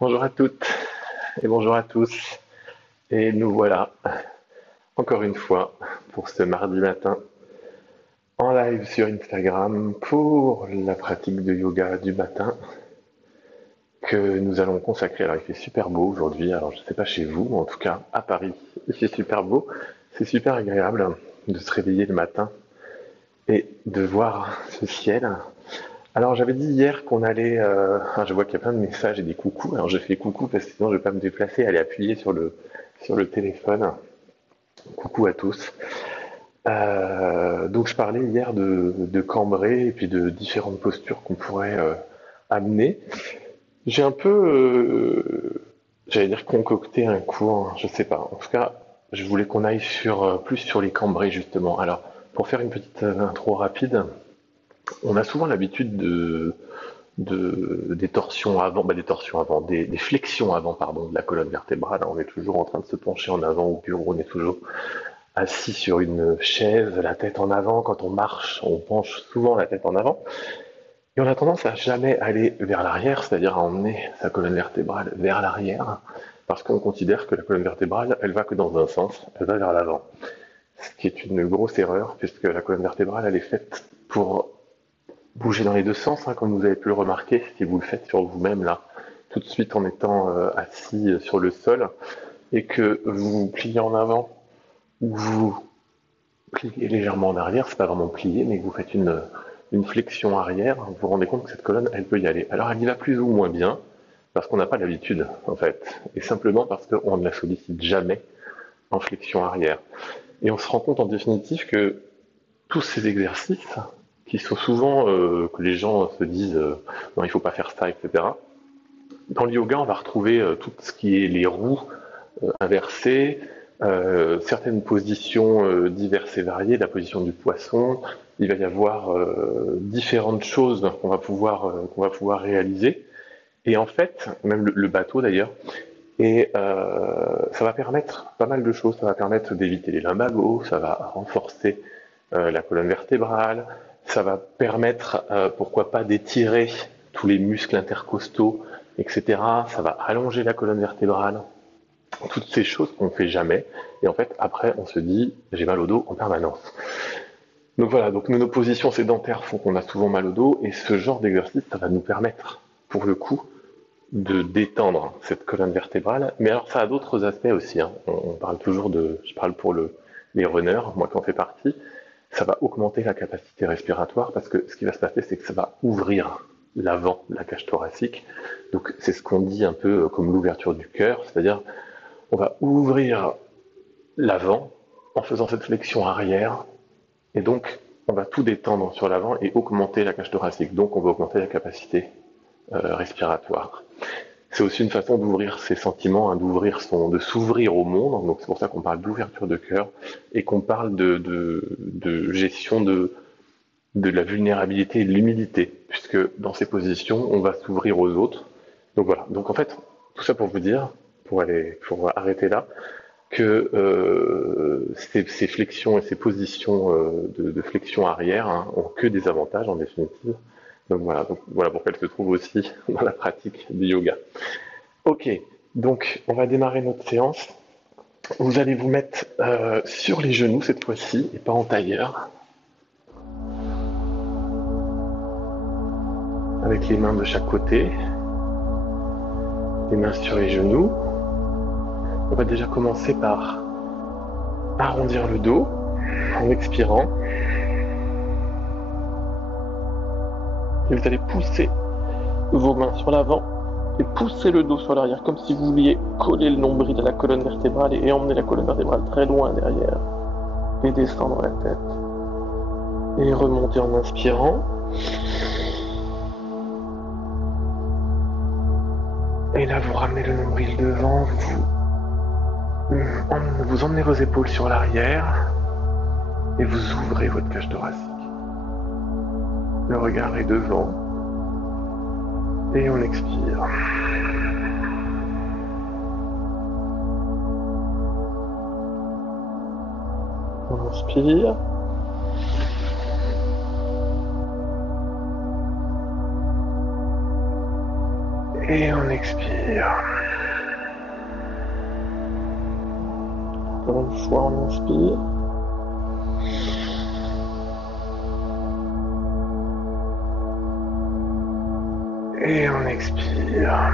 Bonjour à toutes et bonjour à tous. Et nous voilà, encore une fois, pour ce mardi matin, en live sur Instagram pour la pratique de yoga du matin que nous allons consacrer. Alors il fait super beau aujourd'hui, alors je ne sais pas chez vous, en tout cas à Paris, il fait super beau. C'est super agréable de se réveiller le matin et de voir ce ciel. Alors j'avais dit hier qu'on allait, je vois qu'il y a plein de messages et des coucous, alors je fais coucou parce que sinon je ne vais pas me déplacer, aller appuyer sur le téléphone. Coucou à tous. Donc je parlais hier de Cambrai et puis de différentes postures qu'on pourrait amener. J'ai un peu, j'allais dire concocté un cours, je sais pas. En tout cas, je voulais qu'on aille plus sur les cambrés justement. Alors, pour faire une petite intro rapide, on a souvent l'habitude des torsions avant, des torsions avant, des flexions avant, pardon, de la colonne vertébrale. On est toujours en train de se pencher en avant au bureau, on est toujours assis sur une chaise, la tête en avant. Quand on marche, on penche souvent la tête en avant. Et on a tendance à jamais aller vers l'arrière, c'est-à-dire à emmener sa colonne vertébrale vers l'arrière, parce qu'on considère que la colonne vertébrale, elle va que dans un sens, elle va vers l'avant. Ce qui est une grosse erreur, puisque la colonne vertébrale, elle est faite pour bouger dans les deux sens, hein, comme vous avez pu le remarquer, si vous le faites sur vous-même là, tout de suite en étant assis sur le sol, et que vous vous pliez en avant, ou vous pliez légèrement en arrière, c'est pas vraiment plié, mais que vous faites une flexion arrière, vous vous rendez compte que cette colonne, elle peut y aller. Alors elle y va plus ou moins bien, parce qu'on n'a pas l'habitude, en fait, et simplement parce qu'on ne la sollicite jamais en flexion arrière. Et on se rend compte en définitive que tous ces exercices, qui sont souvent, que les gens se disent non, il ne faut pas faire ça, etc. Dans le yoga, on va retrouver tout ce qui est les roues inversées, certaines positions diverses et variées, la position du poisson. Il va y avoir différentes choses qu'on va pouvoir réaliser. Et en fait, même le bateau d'ailleurs, et ça va permettre pas mal de choses. Ça va permettre d'éviter les lumbagos, ça va renforcer la colonne vertébrale, ça va permettre, pourquoi pas, d'étirer tous les muscles intercostaux, etc. Ça va allonger la colonne vertébrale. Toutes ces choses qu'on ne fait jamais. Et en fait, après, on se dit, j'ai mal au dos en permanence. Donc voilà, donc nos positions sédentaires font qu'on a souvent mal au dos, et ce genre d'exercice, ça va nous permettre, pour le coup, de détendre cette colonne vertébrale. Mais alors, ça a d'autres aspects aussi, hein. On parle toujours je parle pour les runners, moi qui en fais partie, ça va augmenter la capacité respiratoire parce que ce qui va se passer, c'est que ça va ouvrir l'avant de la cage thoracique. Donc, c'est ce qu'on dit un peu comme l'ouverture du cœur, c'est-à-dire on va ouvrir l'avant en faisant cette flexion arrière, et donc on va tout détendre sur l'avant et augmenter la cage thoracique. Donc, on va augmenter la capacité respiratoire. C'est aussi une façon d'ouvrir ses sentiments, hein, de s'ouvrir au monde. Donc c'est pour ça qu'on parle d'ouverture de cœur et qu'on parle de gestion de la vulnérabilité et de l'humilité, puisque dans ces positions, on va s'ouvrir aux autres. Donc voilà. Donc en fait, tout ça pour vous dire, pour arrêter là, que ces flexions et ces positions de flexion arrière, hein, ont que des avantages en définitive. Donc voilà pourquoi elles se trouvent aussi dans la pratique du yoga. Ok, donc on va démarrer notre séance. Vous allez vous mettre sur les genoux cette fois-ci et pas en tailleur, avec les mains de chaque côté, les mains sur les genoux. On va déjà commencer par arrondir le dos en expirant. Et vous allez pousser vos mains sur l'avant et pousser le dos sur l'arrière, comme si vous vouliez coller le nombril à la colonne vertébrale et emmener la colonne vertébrale très loin derrière. Et descendre la tête. Et remonter en inspirant. Et là, vous ramenez le nombril devant, vous emmenez vos épaules sur l'arrière et vous ouvrez votre cage thoracique. Le regard est devant et on expire. On inspire. Et on expire. Encore une fois, on inspire. Et on expire.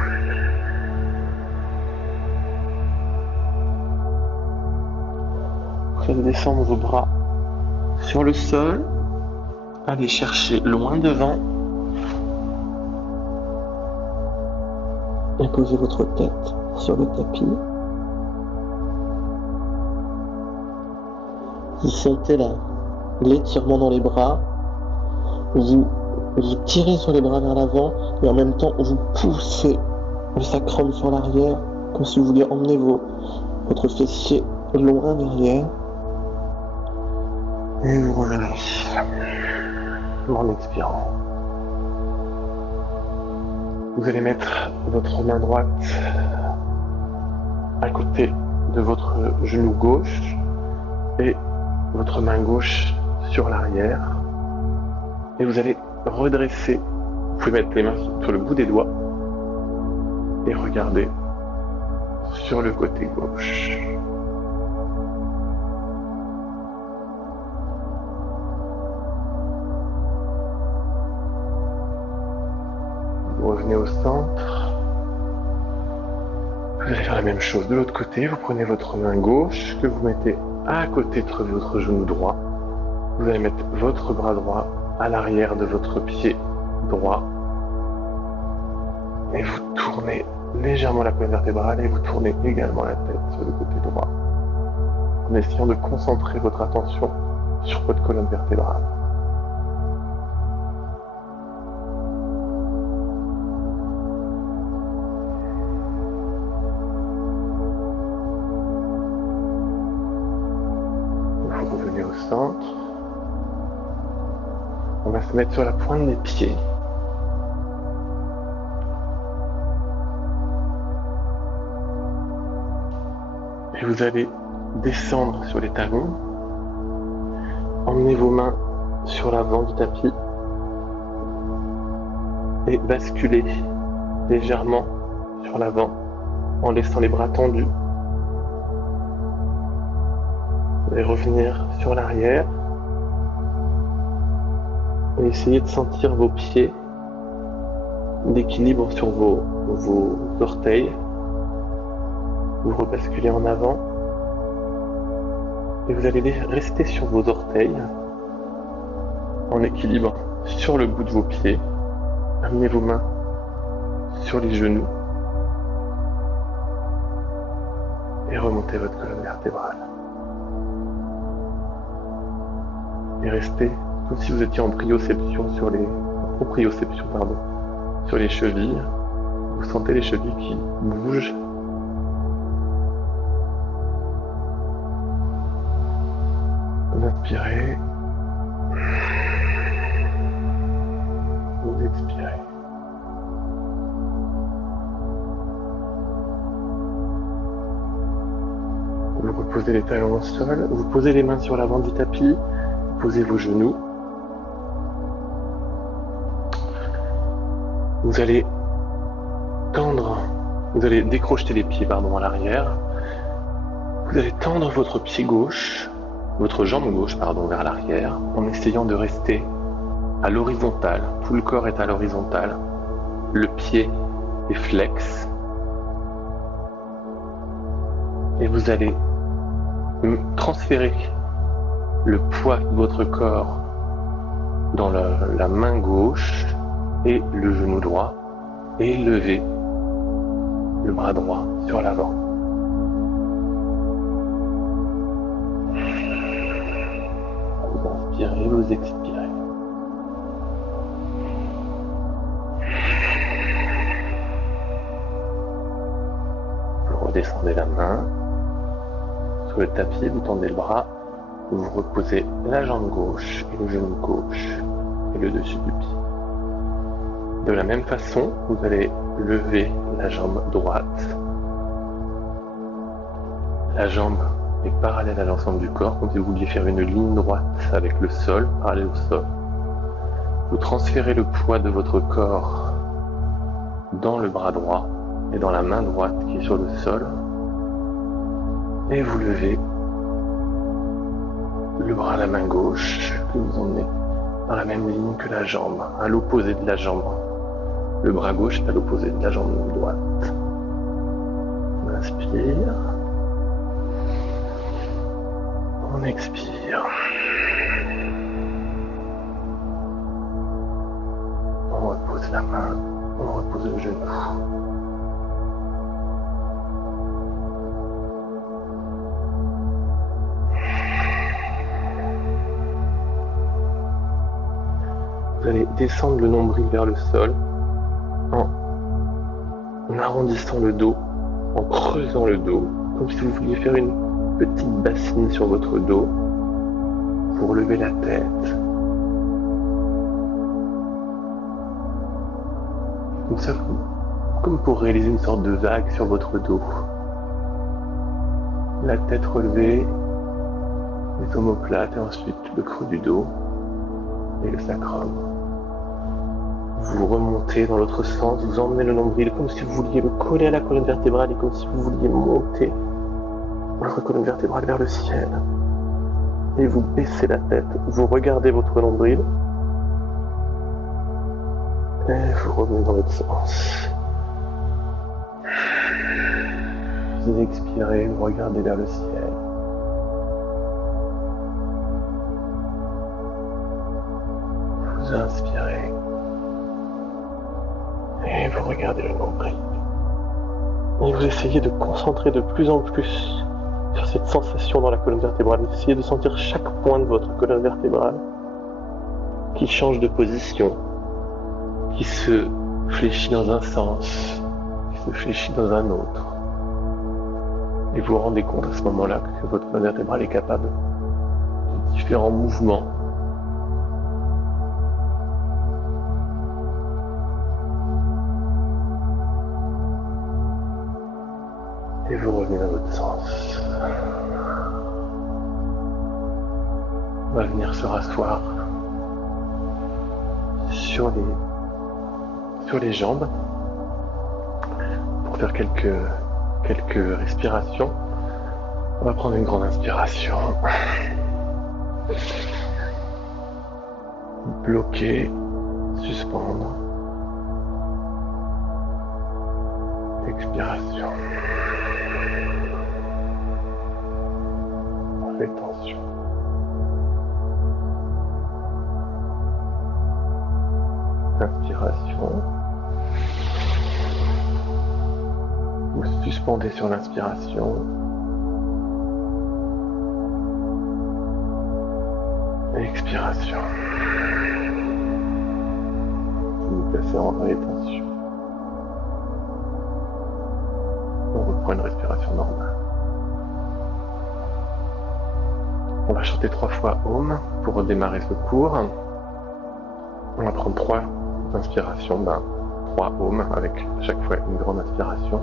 Faites descendre vos bras sur le sol. Allez chercher loin devant. Et posez votre tête sur le tapis. Vous sentez l'étirement dans les bras. Vous tirez sur les bras vers l'avant et en même temps vous poussez le sacrum sur l'arrière comme si vous vouliez emmener votre fessier loin derrière. Et vous revenez en expirant. Vous allez mettre votre main droite à côté de votre genou gauche et votre main gauche sur l'arrière. Et vous allez redresser. Vous pouvez mettre les mains sur le bout des doigts et regarder sur le côté gauche. Vous revenez au centre. Vous allez faire la même chose de l'autre côté. Vous prenez votre main gauche que vous mettez à côté de votre genou droit. Vous allez mettre votre bras droit à l'arrière de votre pied droit. Et vous tournez légèrement la colonne vertébrale et vous tournez également la tête sur le côté droit. En essayant de concentrer votre attention sur votre colonne vertébrale. Vous revenez au centre. On va se mettre sur la pointe des pieds. Et vous allez descendre sur les talons. Emmenez vos mains sur l'avant du tapis. Et basculez légèrement sur l'avant en laissant les bras tendus. Vous allez revenir sur l'arrière. Et essayez de sentir vos pieds d'équilibre sur vos orteils. Vous rebasculez en avant. Et vous allez rester sur vos orteils en équilibre sur le bout de vos pieds. Amenez vos mains sur les genoux. Et remontez votre colonne vertébrale. Et restez comme si vous étiez en proprioception sur les chevilles. Vous sentez les chevilles qui bougent. Vous inspirez. Vous expirez. Vous reposez les talons au sol. Vous posez les mains sur l'avant du tapis. Vous posez vos genoux. Vous allez décrocher les pieds à l'arrière. Vous allez tendre votre jambe gauche vers l'arrière, en essayant de rester à l'horizontale. Tout le corps est à l'horizontale. Le pied est flex. Et vous allez transférer le poids de votre corps dans la main gauche et le genou droit et lever le bras droit sur l'avant. Vous inspirez, vous expirez. Vous redescendez la main sur le tapis, vous tendez le bras, vous reposez la jambe gauche et le genou gauche et le dessus du pied. De la même façon, vous allez lever la jambe droite. La jambe est parallèle à l'ensemble du corps, comme si vous vouliez faire une ligne droite avec le sol, parallèle au sol. Vous transférez le poids de votre corps dans le bras droit et dans la main droite qui est sur le sol. Et vous levez le bras à la main gauche que vous emmenez dans la même ligne que la jambe, à l'opposé de la jambe. Le bras gauche est à l'opposé de la jambe droite. On inspire. On expire. On repose la main, on repose le genou. Vous allez descendre le nombril vers le sol en arrondissant le dos, en creusant le dos, comme si vous vouliez faire une petite bassine sur votre dos pour lever la tête. Comme ça, comme pour réaliser une sorte de vague sur votre dos. La tête relevée, les omoplates et ensuite le creux du dos et le sacrum. Vous remontez dans l'autre sens, vous emmenez le nombril comme si vous vouliez le coller à la colonne vertébrale et comme si vous vouliez monter votre colonne vertébrale vers le ciel. Et vous baissez la tête, vous regardez votre nombril et vous revenez dans l'autre sens. Vous expirez, vous regardez vers le ciel. Vous inspirez et vous regardez le nombril. Et vous essayez de concentrer de plus en plus sur cette sensation dans la colonne vertébrale. Vous essayez de sentir chaque point de votre colonne vertébrale qui change de position, qui se fléchit dans un sens, qui se fléchit dans un autre. Et vous vous rendez compte à ce moment-là que votre colonne vertébrale est capable de différents mouvements. Et vous revenez dans votre sens. On va venir se rasseoir sur les jambes pour faire quelques respirations. On va prendre une grande inspiration. Bloquer, suspendre. Expiration. Rétention. Inspiration. Vous suspendez sur l'inspiration. Expiration. Vous vous placez en rétention. On reprend une respiration normale. On va chanter 3 fois Om pour redémarrer ce cours. On va prendre 3 inspirations, 3 Om avec à chaque fois une grande inspiration.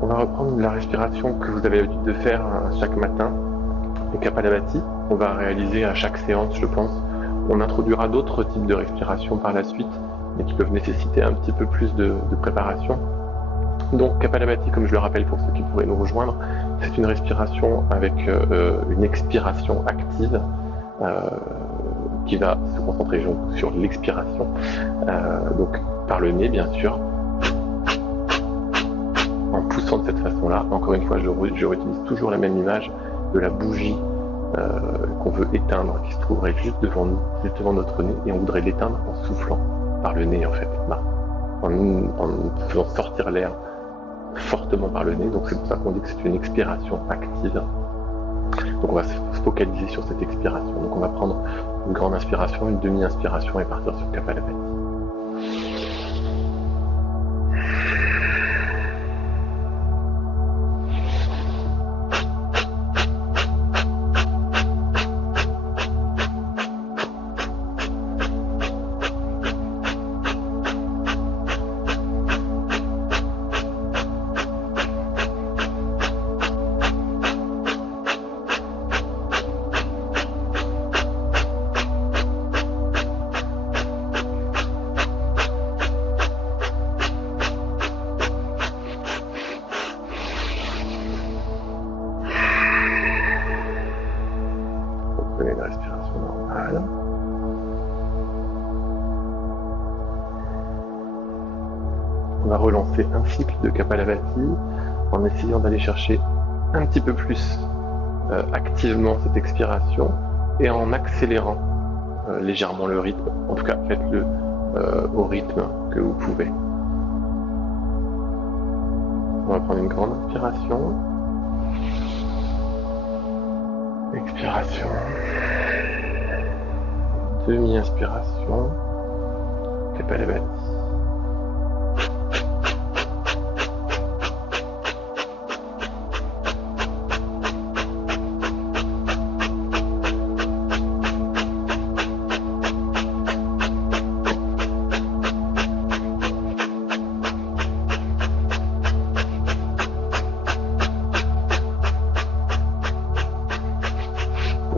On va reprendre la respiration que vous avez l'habitude de faire chaque matin, les Kapalabhati. On va réaliser à chaque séance, je pense. On introduira d'autres types de respiration par la suite, mais qui peuvent nécessiter un petit peu plus de préparation. Donc Kapalabhati, comme je le rappelle pour ceux qui pourraient nous rejoindre, c'est une respiration avec une expiration active qui va se concentrer sur l'expiration. Donc par le nez, bien sûr, en poussant de cette façon-là. Encore une fois, je réutilise toujours la même image de la bougie qu'on veut éteindre, qui se trouverait juste devant nous, juste devant notre nez, et on voudrait l'éteindre en soufflant par le nez, en fait, en faisant sortir l'air fortement par le nez, donc c'est pour ça qu'on dit que c'est une expiration active. Donc on va se focaliser sur cette expiration. Donc on va prendre une grande inspiration, une demi-inspiration et partir sur Kapalabhati. Prenez une respiration normale. On va relancer un cycle de Kapalabhati en essayant d'aller chercher un petit peu plus activement cette expiration et en accélérant légèrement le rythme. En tout cas, faites-le au rythme que vous pouvez. On va prendre une grande inspiration. Expiration. Demi-inspiration. Kapalabhati.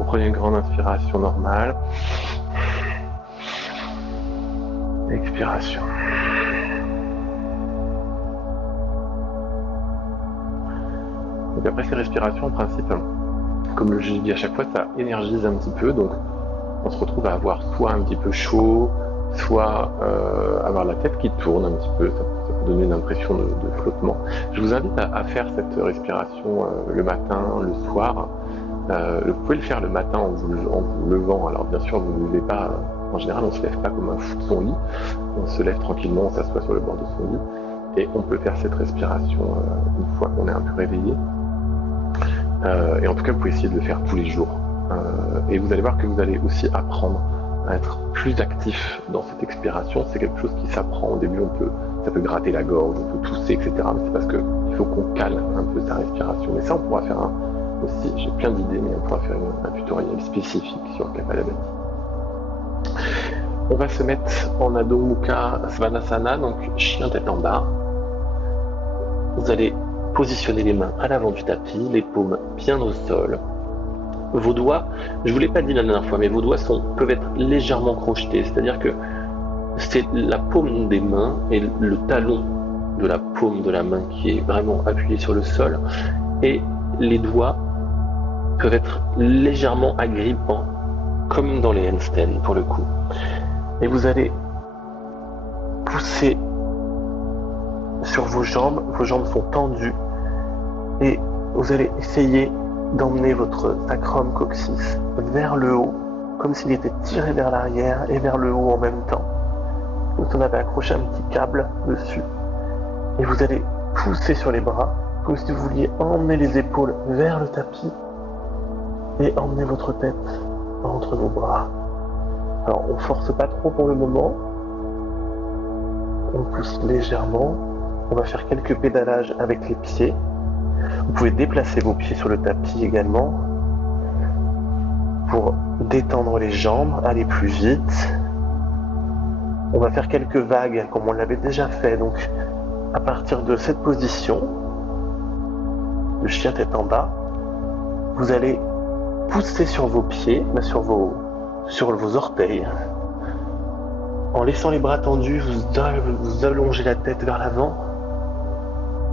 Prenez une grande inspiration normale. Expiration. Donc après ces respirations, en principe, comme je l'ai dit à chaque fois, ça énergise un petit peu. Donc on se retrouve à avoir soit un petit peu chaud, soit avoir la tête qui tourne un petit peu. Ça peut donner une impression de flottement. Je vous invite à faire cette respiration le matin, le soir. Vous pouvez le faire le matin en vous levant. Alors bien sûr, vous ne levez pas, en général on ne se lève pas comme un fou de son lit, on se lève tranquillement, on s'assoit sur le bord de son lit, et on peut faire cette respiration une fois qu'on est un peu réveillé. Et en tout cas, vous pouvez essayer de le faire tous les jours. Et vous allez voir que vous allez aussi apprendre à être plus actif dans cette expiration. C'est quelque chose qui s'apprend. Au début, ça peut gratter la gorge, on peut tousser, etc. Mais c'est parce qu'il faut qu'on cale un peu sa respiration. Mais ça, on pourra faire aussi, j'ai plein d'idées, mais on pourra faire un tutoriel spécifique sur Kapalabhati. On va se mettre en Adho Mukha Svanasana, donc chien tête en bas. Vous allez positionner les mains à l'avant du tapis, les paumes bien au sol. Vos doigts, je ne vous l'ai pas dit la dernière fois, mais vos doigts peuvent être légèrement crochetés, c'est-à-dire que c'est la paume des mains et le talon de la paume de la main qui est vraiment appuyé sur le sol, et les doigts peuvent être légèrement agrippants, comme dans les handstands pour le coup. Et vous allez pousser sur vos jambes sont tendues, et vous allez essayer d'emmener votre sacrum coccyx vers le haut, comme s'il était tiré vers l'arrière et vers le haut en même temps. Donc on avait accroché un petit câble dessus, et vous allez pousser sur les bras, comme si vous vouliez emmener les épaules vers le tapis, et emmener votre tête entre vos bras. Alors on force pas trop pour le moment, on pousse légèrement, on va faire quelques pédalages avec les pieds. Vous pouvez déplacer vos pieds sur le tapis également pour détendre les jambes, aller plus vite. On va faire quelques vagues comme on l'avait déjà fait, donc à partir de cette position, le chien tête en bas, vous allez pousser sur vos pieds, sur vos orteils. En laissant les bras tendus, vous allongez la tête vers l'avant.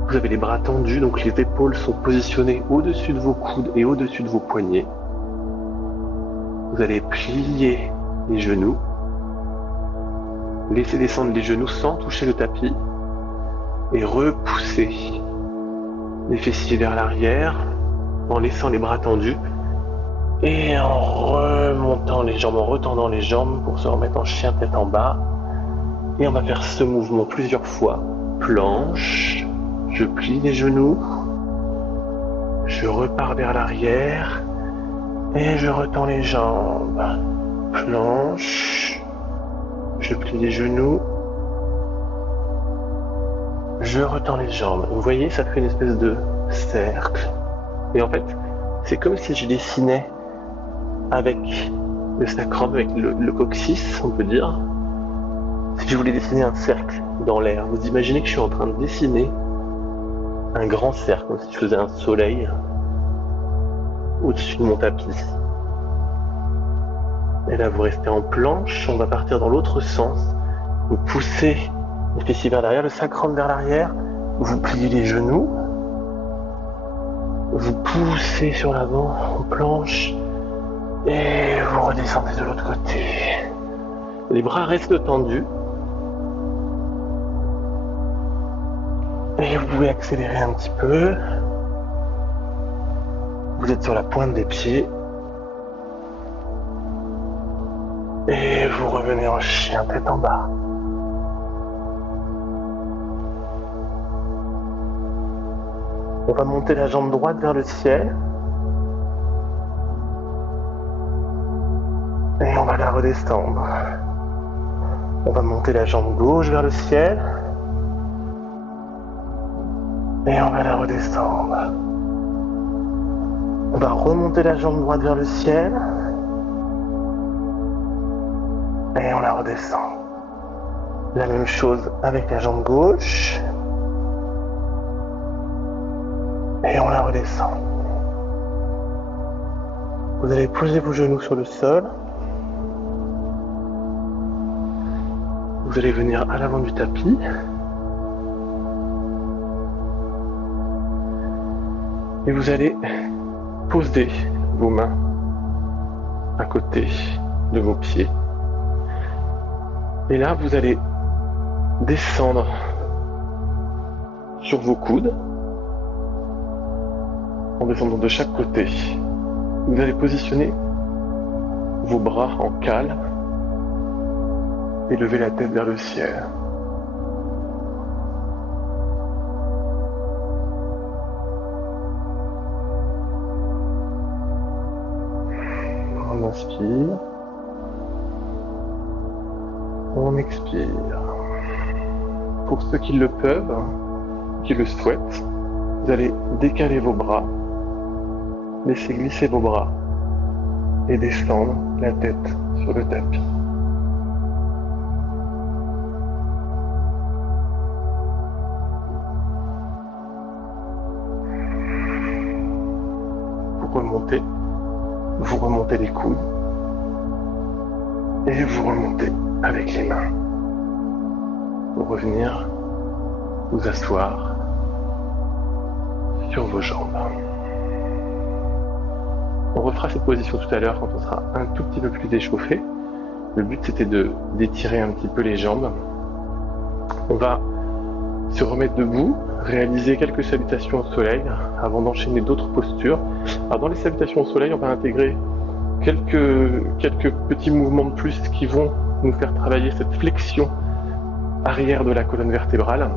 Vous avez les bras tendus, donc les épaules sont positionnées au-dessus de vos coudes et au-dessus de vos poignets. Vous allez plier les genoux. Laissez descendre les genoux sans toucher le tapis. Et repousser les fessiers vers l'arrière en laissant les bras tendus. Et en remontant les jambes, en retendant les jambes pour se remettre en chien tête en bas. Et on va faire ce mouvement plusieurs fois. Planche, Je plie les genoux. Je repars vers l'arrière. Et je retends les jambes. Planche. Je plie les genoux. Je retends les jambes. Vous voyez, ça fait une espèce de cercle. Et en fait, c'est comme si je dessinais avec le sacrum, avec le coccyx, on peut dire. Si je voulais dessiner un cercle dans l'air, vous imaginez que je suis en train de dessiner un grand cercle, comme si je faisais un soleil au-dessus de mon tapis. Et là, vous restez en planche, on va partir dans l'autre sens. Vous poussez les fessiers vers l'arrière, le sacrum vers l'arrière, vous pliez les genoux, vous poussez sur l'avant en planche et vous redescendez de l'autre côté. Les bras restent tendus et vous pouvez accélérer un petit peu. Vous êtes sur la pointe des pieds et vous revenez en chien tête en bas. On va monter la jambe droite vers le ciel. Et on va la redescendre. On va monter la jambe gauche vers le ciel. Et on va la redescendre. On va remonter la jambe droite vers le ciel. Et on la redescend. La même chose avec la jambe gauche. Et on la redescend. Vous allez poser vos genoux sur le sol. Vous allez venir à l'avant du tapis. Et vous allez poser vos mains à côté de vos pieds. Et là, vous allez descendre sur vos coudes en descendant de chaque côté. Vous allez positionner vos bras en cale et lever la tête vers le ciel. On inspire. On expire. Pour ceux qui le peuvent, qui le souhaitent, vous allez décaler vos bras, laisser glisser vos bras et descendre la tête sur le tapis. Vous remontez les coudes et vous remontez avec les mains. Pour revenir vous asseoir sur vos jambes. On refera cette position tout à l'heure quand on sera un tout petit peu plus échauffé. Le but c'était d'étirer un petit peu les jambes. On va se remettre debout, réaliser quelques salutations au soleil avant d'enchaîner d'autres postures. Alors dans les salutations au soleil, on va intégrer quelques petits mouvements de plus qui vont nous faire travailler cette flexion arrière de la colonne vertébrale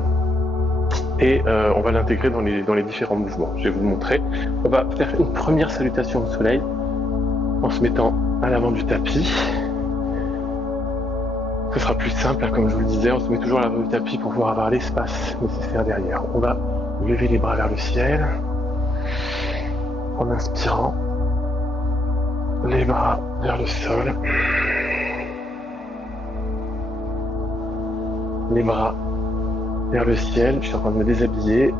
et on va l'intégrer dans les différents mouvements. Je vais vous le montrer. On va faire une première salutation au soleil en se mettant à l'avant du tapis. Ce sera plus simple, hein, comme je vous le disais, on se met toujours à l'avant du tapis pour pouvoir avoir l'espace nécessaire derrière. On va lever les bras vers le ciel en inspirant, les bras vers le sol, les bras vers le ciel. Je suis en train de me déshabiller,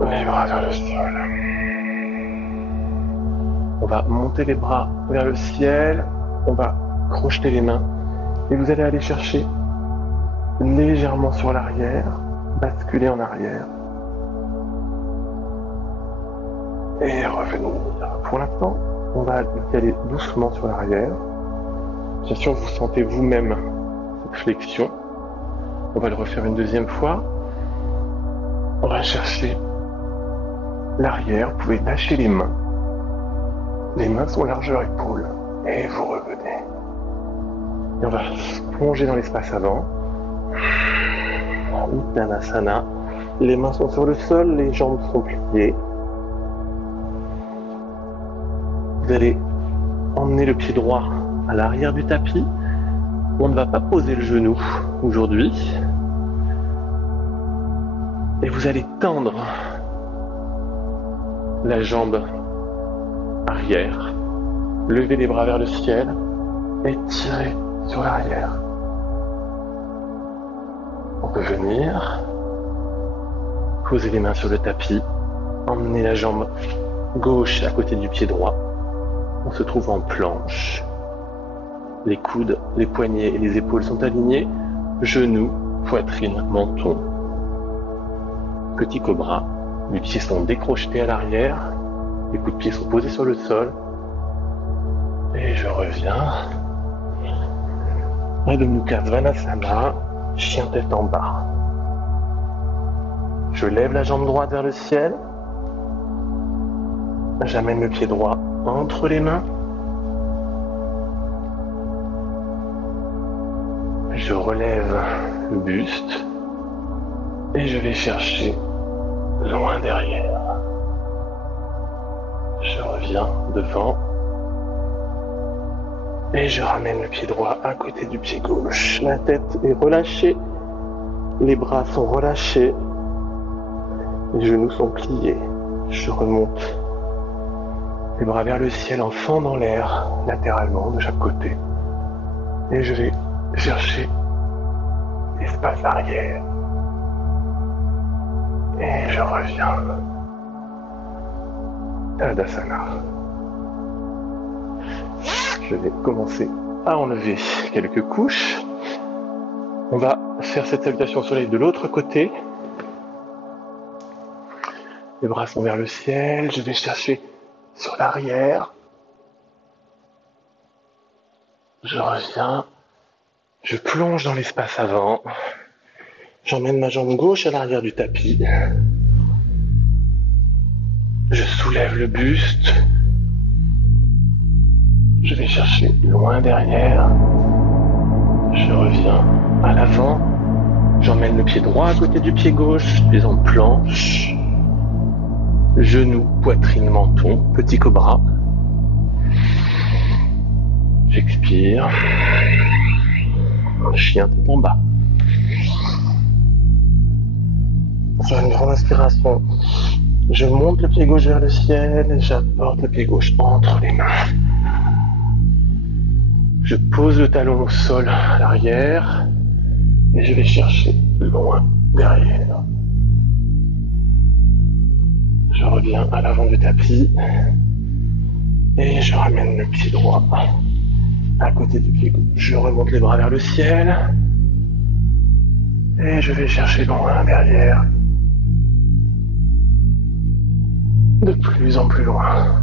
les bras vers le sol. On va monter les bras vers le ciel, on va crocheter les mains et vous allez aller chercher légèrement sur l'arrière, basculer en arrière et revenir. Pour l'instant, on va y aller doucement sur l'arrière. Bien sûr, vous sentez vous-même cette flexion. On va le refaire une deuxième fois. On va chercher l'arrière. Vous pouvez lâcher les mains. Les mains sont largeur épaule. Et vous revenez. Et on va se plonger dans l'espace avant. Uttanasana. Les mains sont sur le sol, les jambes sont pliées. Vous allez emmener le pied droit à l'arrière du tapis. On ne va pas poser le genou aujourd'hui. Et vous allez tendre la jambe arrière, lever les bras vers le ciel et tirer sur l'arrière. On peut venir, poser les mains sur le tapis, emmener la jambe gauche à côté du pied droit. On se trouve en planche. Les coudes, les poignets et les épaules sont alignés. Genoux, poitrine, menton. Petit cobra. Les pieds sont décrochetés à l'arrière. Les coups de pied sont posés sur le sol. Et je reviens. Adho Mukha Svanasana. Chien tête en bas. Je lève la jambe droite vers le ciel. J'amène le pied droit entre les mains. Je relève le buste et je vais chercher loin derrière. Je reviens devant et je ramène le pied droit à côté du pied gauche. La tête est relâchée, les bras sont relâchés, les genoux sont pliés. Je remonte les bras vers le ciel en fendant l'air latéralement de chaque côté et je vais chercher l'espace arrière et je reviens. Tadasana. Je vais commencer à enlever quelques couches. On va faire cette salutation au soleil de l'autre côté. Les bras sont vers le ciel. Je vais chercher sur l'arrière. Je reviens. Je plonge dans l'espace avant. J'emmène ma jambe gauche à l'arrière du tapis. Je soulève le buste. Je vais chercher loin derrière. Je reviens à l'avant. J'emmène le pied droit à côté du pied gauche. Je suis en planche. Genoux, poitrine, menton. Petit cobra. J'expire. Chien tête en bas. Sur une grande inspiration, je monte le pied gauche vers le ciel et j'apporte le pied gauche entre les mains. Je pose le talon au sol à l'arrière et je vais chercher loin derrière. Je reviens à l'avant du tapis et je ramène le pied droit à côté du pied gauche. Je remonte les bras vers le ciel et je vais chercher loin derrière. De plus en plus loin.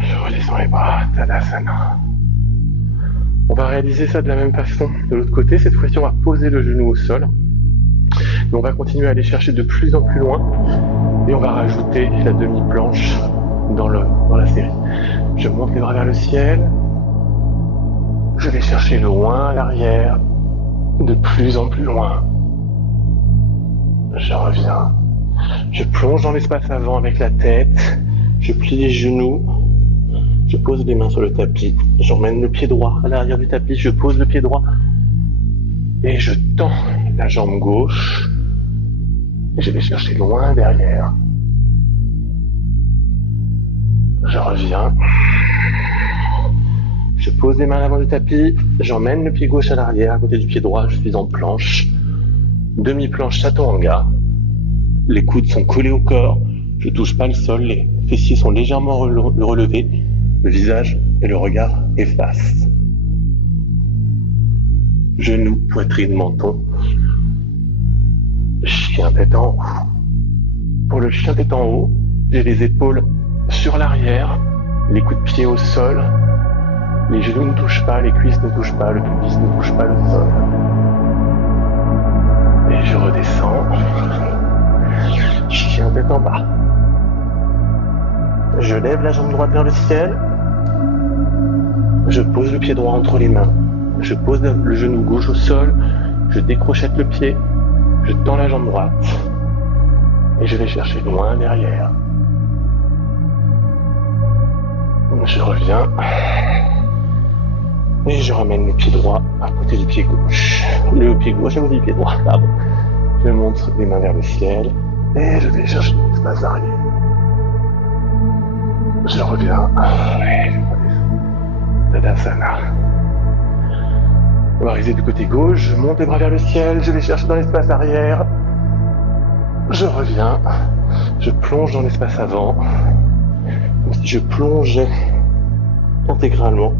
Je redescends les bras, Tadasana. On va réaliser ça de la même façon de l'autre côté. Cette fois-ci, on va poser le genou au sol. Et on va continuer à aller chercher de plus en plus loin. Et on va rajouter la demi-planche dans la série. Je monte les bras vers le ciel. Je vais chercher loin à l'arrière. De plus en plus loin. Je reviens. Je plonge dans l'espace avant avec la tête. Je plie les genoux. Je pose les mains sur le tapis. J'emmène le pied droit à l'arrière du tapis. Je pose le pied droit. Et je tends la jambe gauche. Et je vais chercher loin derrière. Je reviens. Je pose les mains à l'avant du tapis. J'emmène le pied gauche à l'arrière à côté du pied droit. Je suis en planche. Demi-planche chaturanga. Les coudes sont collés au corps, je touche pas le sol, les fessiers sont légèrement relevés, le visage et le regard effacent. Genoux, poitrine, menton. Chien tête en haut. Pour le chien tête en haut, j'ai les épaules sur l'arrière, les coups de pied au sol, les genoux ne touchent pas, les cuisses ne touchent pas, le pubis ne touche pas le sol. Et je redescends. Chien tête en bas. Je lève la jambe droite vers le ciel. Je pose le pied droit entre les mains. Je pose le genou gauche au sol. je décrochette le pied, je tends la jambe droite et je vais chercher loin derrière. Je reviens et je ramène le pied droit à côté du pied gauche. Le pied gauche à côté du pied droit, pardon. Je monte les mains vers le ciel et je vais chercher l'espace arrière. Je reviens et je redescends. Tadasana. On va arriver du côté gauche, je monte les bras vers le ciel, je vais chercher dans l'espace arrière. Je reviens, je plonge dans l'espace avant, comme si je plongeais intégralement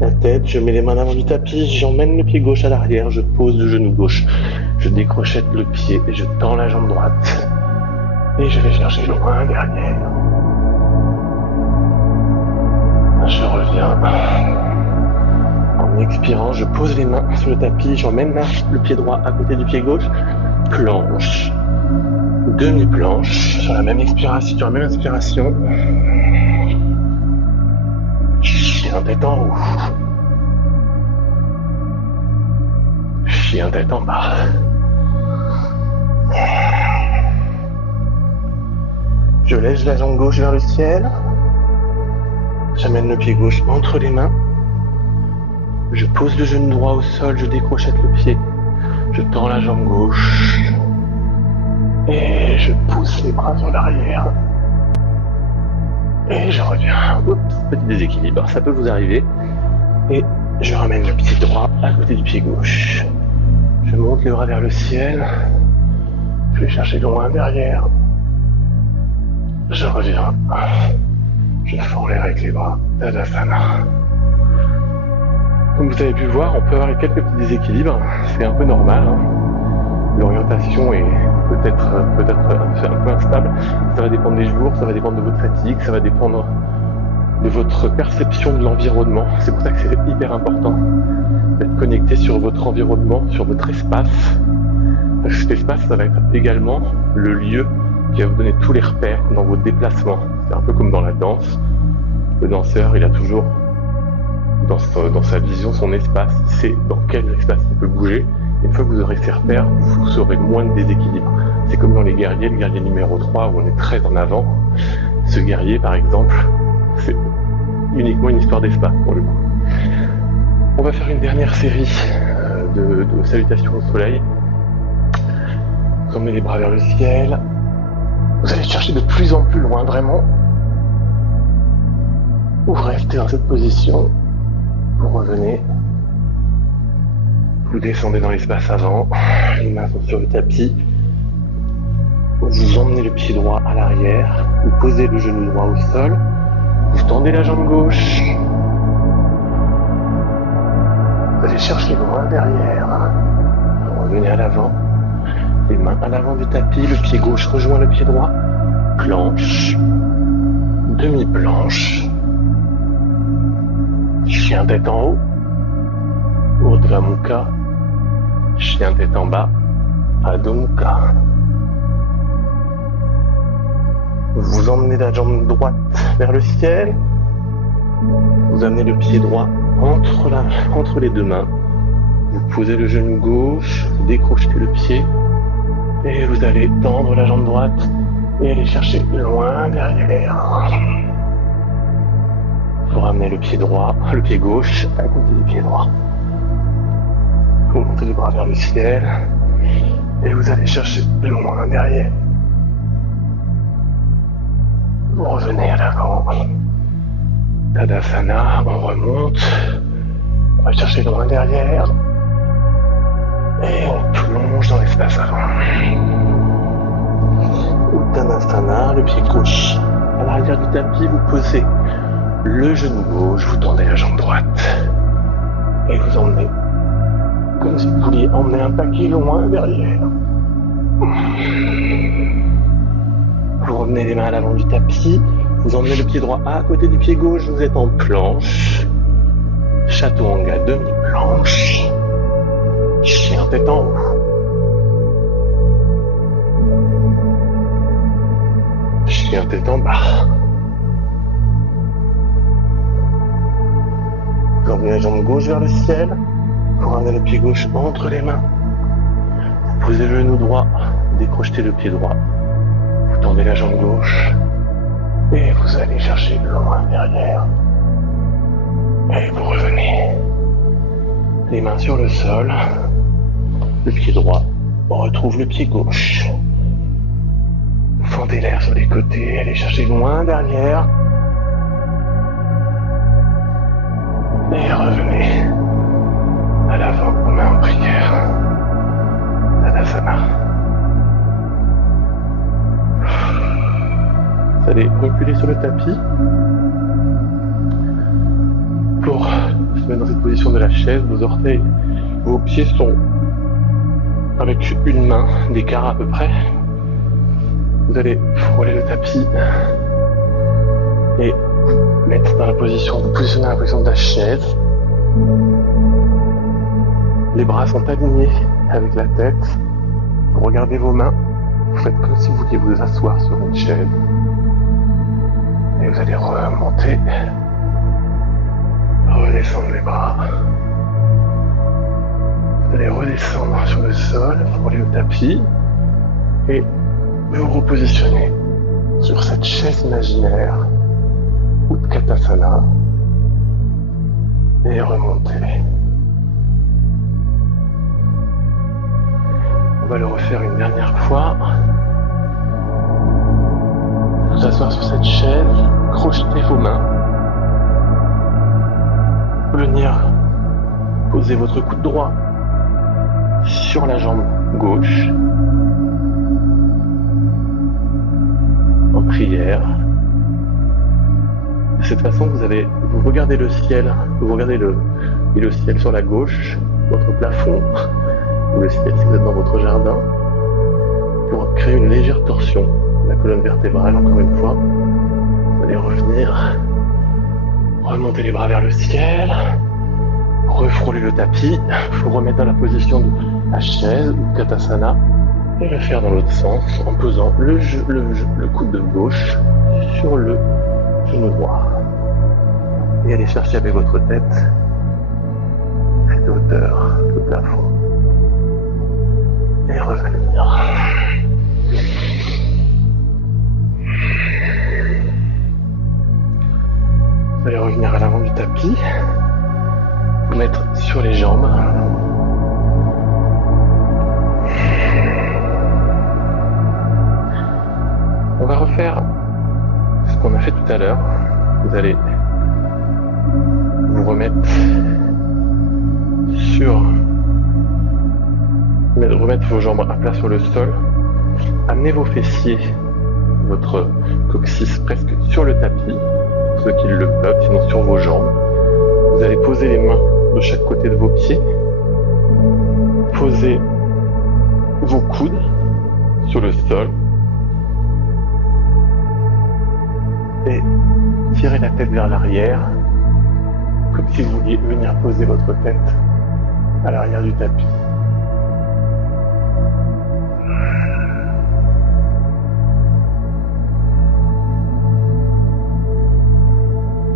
la tête, je mets les mains avant du tapis, j'emmène le pied gauche à l'arrière, je pose le genou gauche, je décrochette le pied et je tends la jambe droite. Et je vais chercher loin derrière. Je reviens. En expirant, je pose les mains sur le tapis, j'emmène le pied droit à côté du pied gauche, planche, demi-planche, sur la même inspiration. Chien tête en haut. Chien tête en bas. Je lève la jambe gauche vers le ciel. J'amène le pied gauche entre les mains. Je pose le genou droit au sol, je décrochette le pied. Je tends la jambe gauche. Et je pousse les bras vers l'arrière. Et je reviens. Oups, petit déséquilibre, ça peut vous arriver. Et je ramène le pied droit à côté du pied gauche. Je monte les bras vers le ciel. Je vais chercher loin derrière. Je reviens. Je fends l'air avec les bras. Tadasana. Comme vous avez pu le voir, on peut avoir quelques petits déséquilibres. C'est un peu normal. L'orientation est peut-être un peu instable. Ça va dépendre des jours, ça va dépendre de votre fatigue, ça va dépendre de votre perception de l'environnement. C'est pour ça que c'est hyper important d'être connecté sur votre environnement, sur votre espace. Parce que cet espace, ça va être également le lieu qui va vous donner tous les repères dans vos déplacements. C'est un peu comme dans la danse. Le danseur, il a toujours dans sa vision son espace. Il sait dans quel espace il peut bouger. Une fois que vous aurez ces repères, vous aurez moins de déséquilibre. C'est comme dans les guerriers, le guerrier numéro 3 où on est très en avant. Ce guerrier, par exemple, c'est uniquement une histoire d'espace pour le coup. On va faire une dernière série de salutations au soleil. Vous emmenez les bras vers le ciel. Vous allez chercher de plus en plus loin, vraiment. Vous restez dans cette position. Vous revenez. Vous descendez dans l'espace avant. Les mains sont sur le tapis. Vous emmenez le pied droit à l'arrière. Vous posez le genou droit au sol. Vous tendez la jambe gauche. Vous allez chercher loin derrière. Vous revenez à l'avant. Les mains à l'avant du tapis, le pied gauche rejoint le pied droit. Planche. Demi-planche. Chien tête en haut. Urdhva Mukha. Chien tête en bas. Adho Mukha. Vous emmenez la jambe droite vers le ciel. Vous amenez le pied droit entre les deux mains. Vous posez le genou gauche, vous décrochez le pied et vous allez tendre la jambe droite et aller chercher loin derrière. Vous ramenez le pied gauche à côté du pied droit. Vous montez les bras vers le ciel et vous allez chercher loin derrière. Vous revenez à l'avant. Tadasana, on remonte. On va chercher loin derrière. Et on plonge dans l'espace avant. Uttanasana, le pied gauche à l'arrière du tapis, vous posez le genou gauche, vous tendez la jambe droite. Et vous emmenez, comme si vous vouliez emmener un paquet loin derrière. Vous revenez les mains à l'avant du tapis, vous emmenez le pied droit à côté du pied gauche, vous êtes en planche. Chaturanga, demi-planche. Chien tête en haut. Chien tête en bas. Vous emmenez la jambe gauche vers le ciel. Vous ramenez le pied gauche entre les mains. posez le genou droit, décrochetez le pied droit, vous tendez la jambe gauche et vous allez chercher loin derrière. Et vous revenez. Les mains sur le sol, le pied droit retrouve le pied gauche. Fendez l'air sur les côtés, allez chercher loin derrière. Et revenez à l'avant, main en prière. Tadasana. Vous allez reculer sur le tapis pour se mettre dans cette position de la chaise. Vos orteils, vos pieds sont avec une main d'écart à peu près. Vous allez frôler le tapis et vous mettre dans la position, vous positionnez dans la position de la chaise. Les bras sont alignés avec la tête. Vous regardez vos mains. Vous faites comme si vous vouliez vous asseoir sur une chaise. Et vous allez remonter, redescendre les bras. Vous allez redescendre sur le sol, frôler le tapis et vous repositionnez sur cette chaise imaginaire Utkatasana et remonter. On va le refaire une dernière fois. Vous asseoir sur cette chaise, crochetez vos mains. Venir poser votre coude droit sur la jambe gauche. En prière. De cette façon, vous regardez le ciel, vous regardez le ciel sur la gauche, votre plafond, ou le ciel si vous êtes dans votre jardin, pour créer une légère torsion de la colonne vertébrale, encore une fois. Vous allez revenir, remonter les bras vers le ciel, refrôler le tapis, vous remettre dans la position de la chaise ou Katasana, et le faire dans l'autre sens en posant le coude de gauche sur le genou droit. Et allez chercher avec votre tête cette hauteur, le plafond. Et revenir. Vous allez revenir à l'avant du tapis, vous mettre sur les jambes. On va refaire ce qu'on a fait tout à l'heure. Vous allez vous remettre remettre vos jambes à plat sur le sol. Amenez vos fessiers, votre coccyx presque sur le tapis, pour ceux qui le peuvent, sinon sur vos jambes. Vous allez poser les mains de chaque côté de vos pieds. Posez vos coudes sur le sol. Et tirez la tête vers l'arrière, comme si vous vouliez venir poser votre tête à l'arrière du tapis.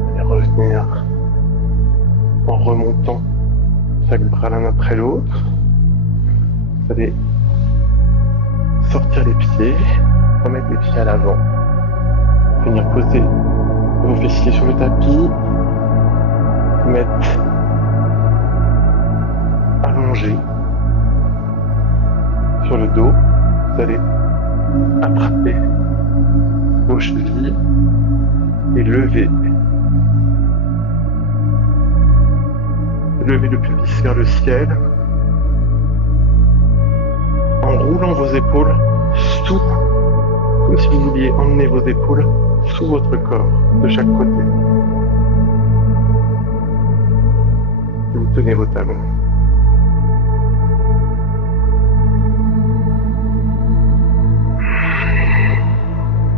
Vous allez revenir en remontant chaque bras l'un après l'autre. Vous allez sortir les pieds, remettre les pieds à l'avant. Venir poser vos fessiers sur le tapis, vous mettre allongé sur le dos. Vous allez attraper vos chevilles et lever le pubis vers le ciel en roulant vos épaules sous, comme si vous vouliez emmener vos épaules sous votre corps, de chaque côté. Et vous tenez vos talons.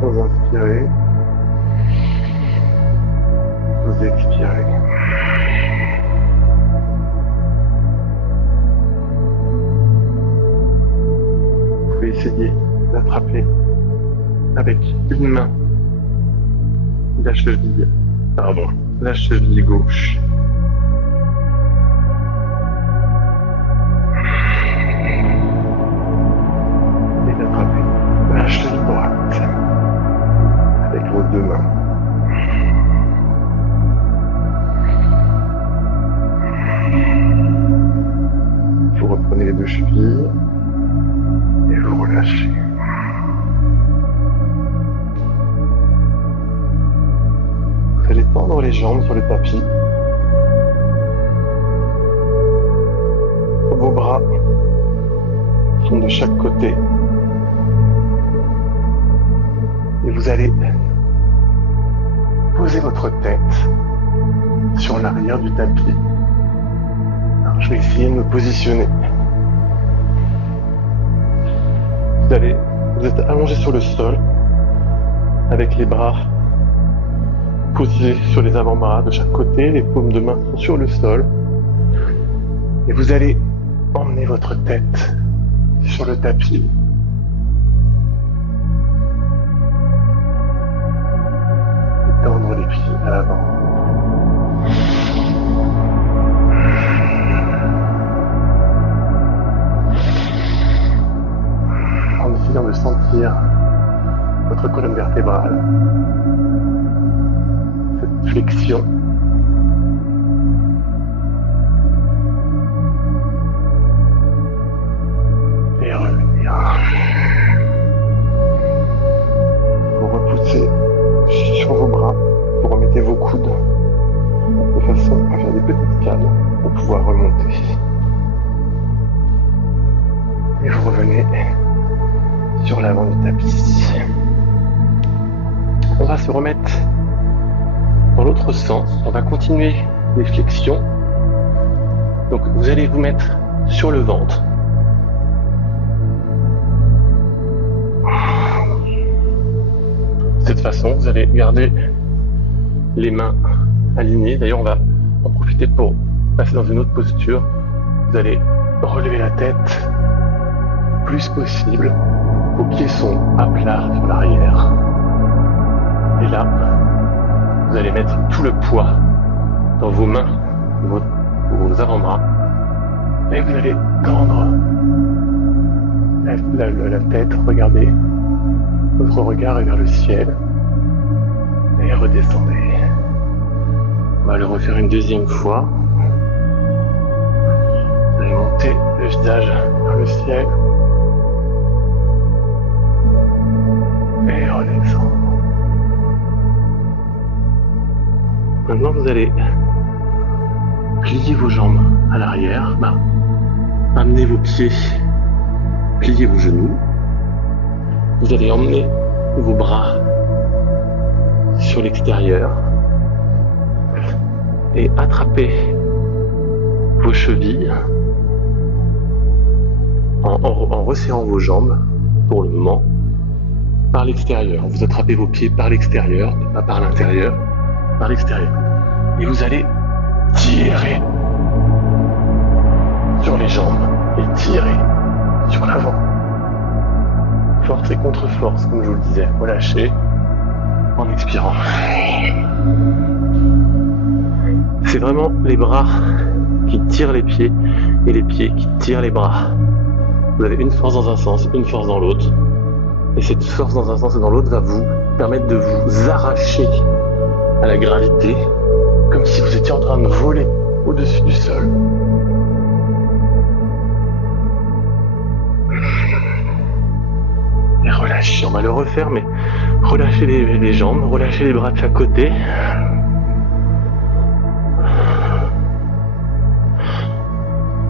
Vous inspirez. Vous expirez. Vous pouvez essayer d'attraper avec une main la cheville gauche. sur les jambes, sur le tapis. Vos bras sont de chaque côté. Et vous allez poser votre tête sur l'arrière du tapis. Alors, je vais essayer de me positionner. Vous êtes allongé sur le sol avec les bras posés sur les avant-bras de chaque côté, les paumes de main sont sur le sol. Et vous allez emmener votre tête sur le tapis. Et tendre les pieds à l'avant. En essayant de sentir votre colonne vertébrale, cette flexion. Et revenir. Vous repoussez sur vos bras, vous remettez vos coudes de façon à faire des petites cales pour pouvoir remonter. Et vous revenez sur l'avant du tapis. On va se remettre dans l'autre sens. On va continuer les flexions. Donc vous allez vous mettre sur le ventre. De cette façon, vous allez garder les mains alignées. D'ailleurs, on va en profiter pour passer dans une autre posture. Vous allez relever la tête le plus possible. Vos pieds sont à plat sur l'arrière. Et là, vous allez mettre tout le poids dans vos mains, vos avant-bras. Et vous allez tendre la tête, regardez. Votre regard est vers le ciel. Et redescendez. On va le refaire une deuxième fois. Vous allez monter le visage vers le ciel. Et redescendre. Maintenant, vous allez plier vos jambes à l'arrière. Amenez vos pieds, pliez vos genoux. Vous allez emmener vos bras sur l'extérieur et attraper vos chevilles en resserrant vos jambes pour le moment par l'extérieur. Vous attrapez vos pieds par l'extérieur, pas par l'intérieur, par l'extérieur. Et vous allez tirer sur les jambes et tirer sur l'avant. Force et contre-force, comme je vous le disais. Relâchez en expirant. C'est vraiment les bras qui tirent les pieds et les pieds qui tirent les bras. Vous avez une force dans un sens, une force dans l'autre. Et cette force dans un sens et dans l'autre va vous permettre de vous arracher à la gravité, comme si vous étiez en train de voler au-dessus du sol. Et relâchez, on va le refaire, mais relâchez les jambes, relâchez les bras de chaque côté.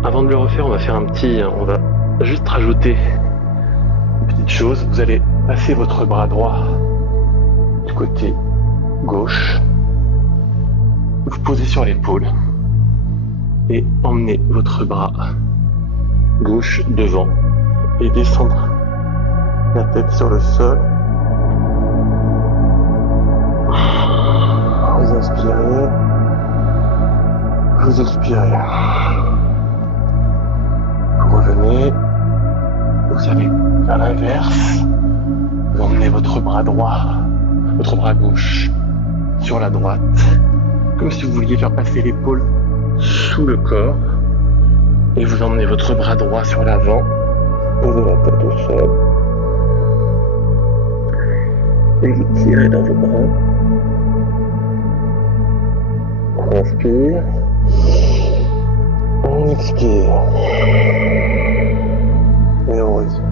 Avant de le refaire, on va faire on va juste rajouter une petite chose. Vous allez passer votre bras droit du côté gauche, vous posez sur l'épaule et emmenez votre bras gauche devant et descendre la tête sur le sol. Vous inspirez, vous expirez. Vous revenez, vous allez faire l'inverse. Vous emmenez votre bras droit, votre bras gauche sur la droite, comme si vous vouliez faire passer l'épaule sous le corps. Et vous emmenez votre bras droit sur l'avant, posez la tête au sol. Et vous tirez dans vos bras. On inspire. On expire. Et on retient.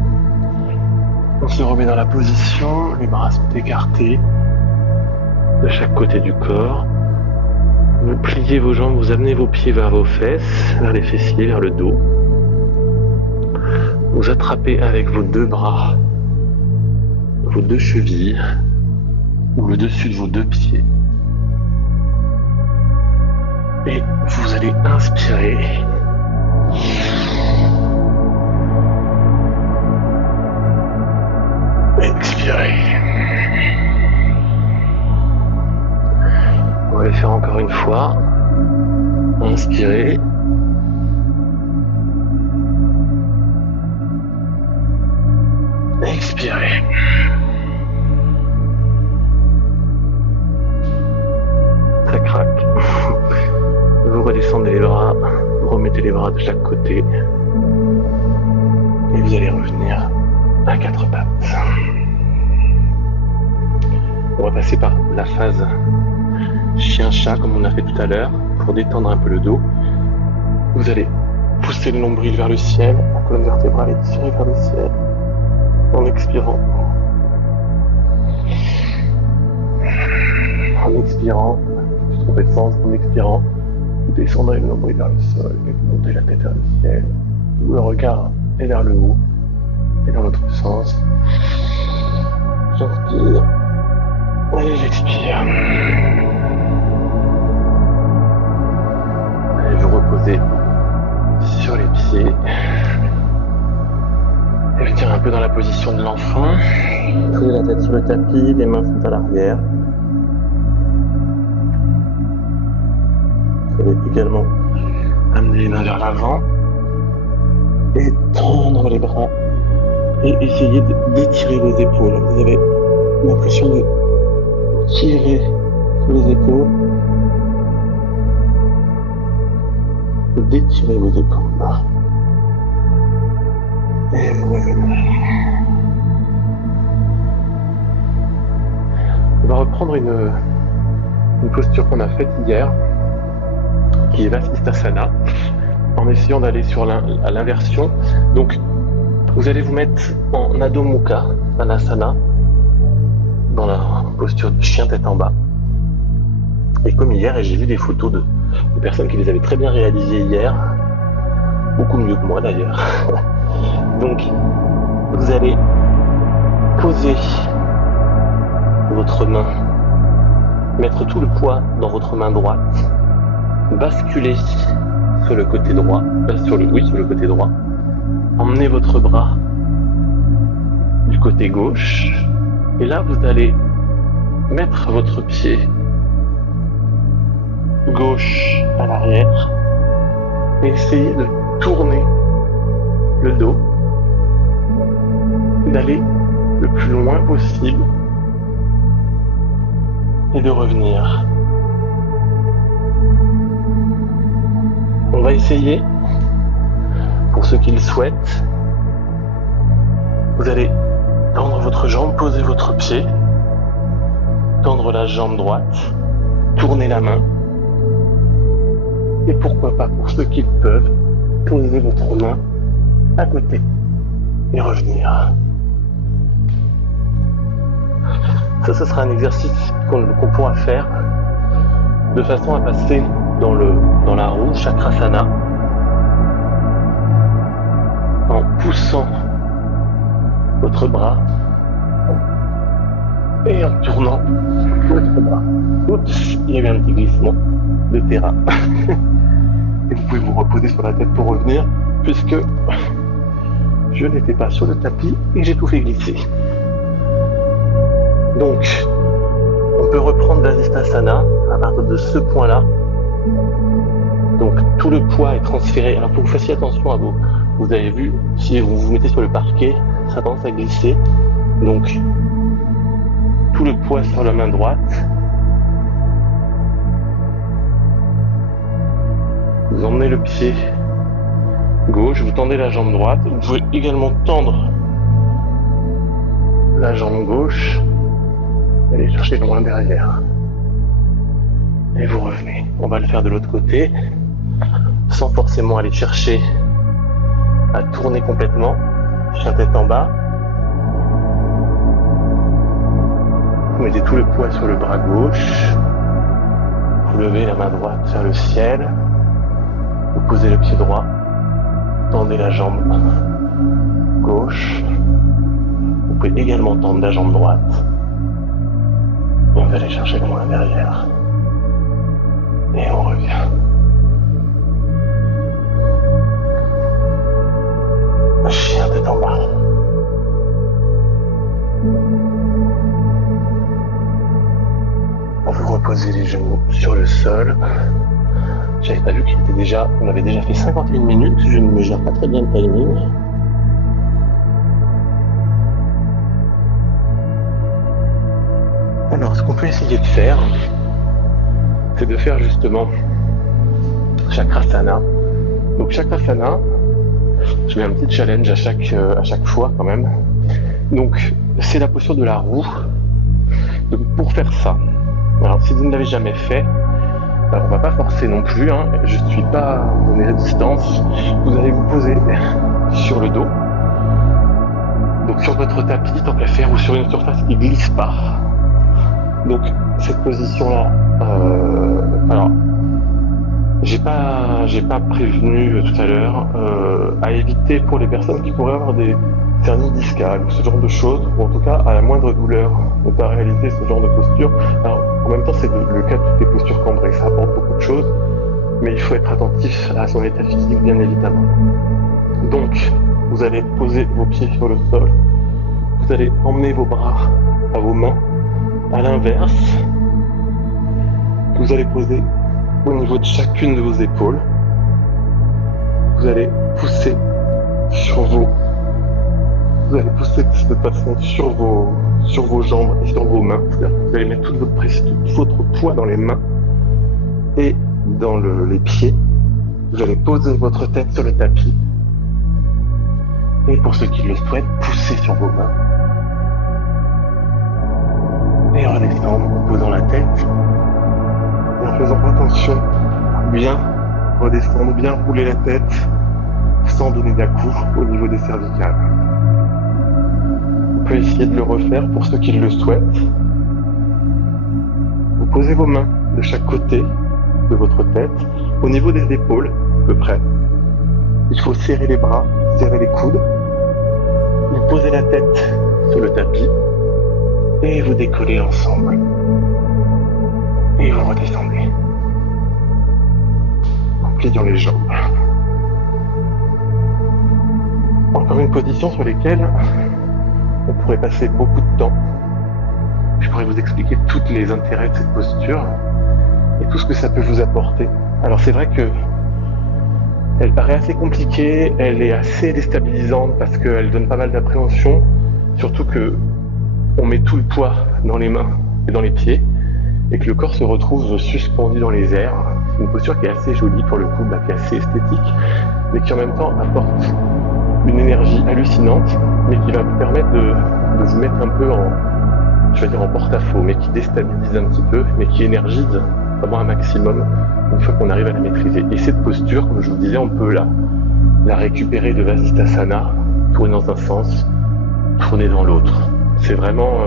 On se remet dans la position, les bras sont écartés de chaque côté du corps. Vous pliez vos jambes, vous amenez vos pieds vers vos fesses, vers les fessiers, vers le dos. Vous attrapez avec vos deux bras vos deux chevilles ou le dessus de vos deux pieds. Et vous allez inspirer. Expirez. On va le faire encore une fois. Inspirez. Expirez. Ça craque. Vous redescendez les bras, vous remettez les bras de chaque côté. Et vous allez revenir à quatre pattes. On va passer par la phase chien-chat comme on a fait tout à l'heure pour détendre un peu le dos. Vous allez pousser le nombril vers le ciel, la colonne vertébrale est tirée vers le ciel en expirant. En expirant, vous trompez de sens, en expirant, vous descendrez le nombril vers le sol et vous montez la tête vers le ciel. Le regard est vers le haut et dans l'autre sens. J'inspire et j'expire. Allez vous reposer sur les pieds. Et venir un peu dans la position de l'enfant. Posez la tête sur le tapis, les mains sont à l'arrière. Vous allez également amener les mains vers l'avant et tendre les bras et essayer d'étirer vos épaules. Vous avez l'impression de tirer sur les épaules, d'étirer vos épaules. Et vous revenez. On va reprendre une posture qu'on a faite hier, qui est Vasisthasana, en essayant d'aller à l'inversion. Donc, vous allez vous mettre en Adho Mukha Svanasana, dans la posture de chien tête en bas. Et comme hier, et j'ai vu des photos de personnes qui les avaient très bien réalisées hier, beaucoup mieux que moi d'ailleurs. Donc, vous allez poser votre main, mettre tout le poids dans votre main droite, basculer sur le côté droit, sur le côté droit, emmenez votre bras du côté gauche, et là vous allez mettre votre pied gauche à l'arrière et essayer de tourner le dos, d'aller le plus loin possible et de revenir. On va essayer, pour ceux qui le souhaitent, vous allez tendre votre jambe, poser votre pied, tendre la jambe droite, tourner la main, et pourquoi pas, pour ceux qui le peuvent, poser votre main à côté et revenir. Ça, ce sera un exercice qu'on pourra faire de façon à passer dans la roue Chakrasana en poussant votre bras et en tournant votre bras. Oups, il y a eu un petit glissement de terrain. Et vous pouvez vous reposer sur la tête pour revenir, puisque je n'étais pas sur le tapis et j'ai tout fait glisser. Donc, on peut reprendre Vasisthasana à partir de ce point-là. Donc, tout le poids est transféré. Alors, il faut que vous fassiez attention à vous. Vous avez vu, si vous vous mettez sur le parquet, ça tendance à glisser. Donc, tout le poids sur la main droite. Vous emmenez le pied gauche, vous tendez la jambe droite. Vous pouvez également tendre la jambe gauche et aller chercher loin derrière. Et vous revenez. On va le faire de l'autre côté, sans forcément aller chercher à tourner complètement. Chien tête en bas. Vous mettez tout le poids sur le bras gauche. vous levez la main droite vers le ciel, vous posez le pied droit, tendez la jambe gauche, vous pouvez également tendre la jambe droite, et on va aller chercher le moins derrière, et on revient. Chien tête en bas. Vous reposez les genoux sur le sol. J'avais pas vu qu'il était déjà, on avait déjà fait 51 minutes, je ne me gère pas très bien le timing. Alors, ce qu'on peut essayer de faire, c'est de faire justement Chakrasana. Donc Chakrasana, je mets un petit challenge à chaque fois quand même. Donc, c'est la posture de la roue. Donc, pour faire ça, alors si vous ne l'avez jamais fait, alors on va pas forcer non plus, hein, je suis pas en résistance. Vous allez vous poser sur le dos, donc sur votre tapis tant qu'à faire, ou sur une surface qui glisse pas. Donc cette position-là, alors j'ai pas prévenu tout à l'heure, à éviter pour les personnes qui pourraient avoir des hernies discales, ce genre de choses, ou en tout cas à la moindre douleur, ne pas réaliser ce genre de posture. Alors en même temps c'est le cas de toutes les postures cambrées, ça apporte beaucoup de choses, mais il faut être attentif à son état physique bien évidemment. Donc vous allez poser vos pieds sur le sol, vous allez emmener vos bras à vos mains, à l'inverse, vous allez poser au niveau de chacune de vos épaules, vous allez pousser vous allez pousser de cette façon sur vos jambes et sur vos mains. C'est-à-dire que vous allez mettre tout votre poids dans les mains et dans les pieds. Vous allez poser votre tête sur le tapis. Et pour ceux qui le souhaitent, pousser sur vos mains. Et redescendre en posant la tête. Et en faisant attention, bien redescendre, bien rouler la tête, sans donner d'à-coups au niveau des cervicales. Vous pouvez essayer de le refaire pour ceux qui le souhaitent. Vous posez vos mains de chaque côté de votre tête, au niveau des épaules, à peu près. Il faut serrer les bras, serrer les coudes. Vous posez la tête sur le tapis et vous décollez ensemble. Et vous redescendez. En pliant les jambes. Encore une position sur laquelle on pourrait passer beaucoup de temps. Je pourrais vous expliquer tous les intérêts de cette posture et tout ce que ça peut vous apporter. Alors c'est vrai que elle paraît assez compliquée, elle est assez déstabilisante parce qu'elle donne pas mal d'appréhension, surtout que on met tout le poids dans les mains et dans les pieds et que le corps se retrouve suspendu dans les airs. C'est une posture qui est assez jolie pour le coup, qui est assez esthétique, mais qui en même temps apporte une énergie hallucinante, mais qui va vous permettre de vous mettre un peu en porte-à-faux, mais qui déstabilise un petit peu, mais qui énergise vraiment un maximum une fois qu'on arrive à la maîtriser. Et cette posture, comme je vous disais, on peut la récupérer de Vasisthasana, tourner dans un sens, tourner dans l'autre. C'est vraiment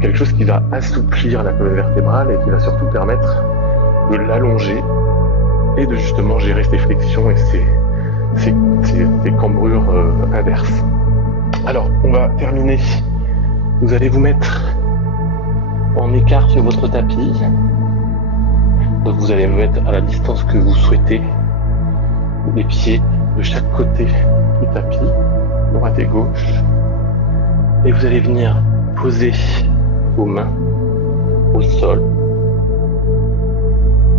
quelque chose qui va assouplir la colonne vertébrale et qui va surtout permettre de l'allonger et de justement gérer ses flexions et ces cambrures inverses. Alors, on va terminer. Vous allez vous mettre en écart sur votre tapis. Donc vous allez vous mettre à la distance que vous souhaitez, les pieds de chaque côté du tapis, droite et gauche. Et vous allez venir poser vos mains au sol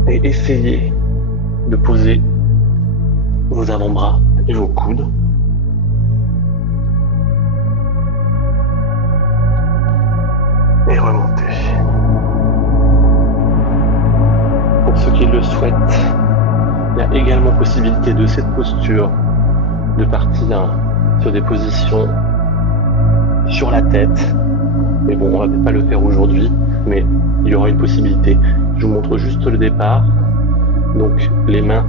et essayer de poser vos avant-bras et vos coudes. Et remonter. Pour ceux qui le souhaitent, il y a également possibilité de cette posture de partir sur des positions sur la tête. Mais bon, on va peut-être pas le faire aujourd'hui, mais il y aura une possibilité. Je vous montre juste le départ. Donc les mains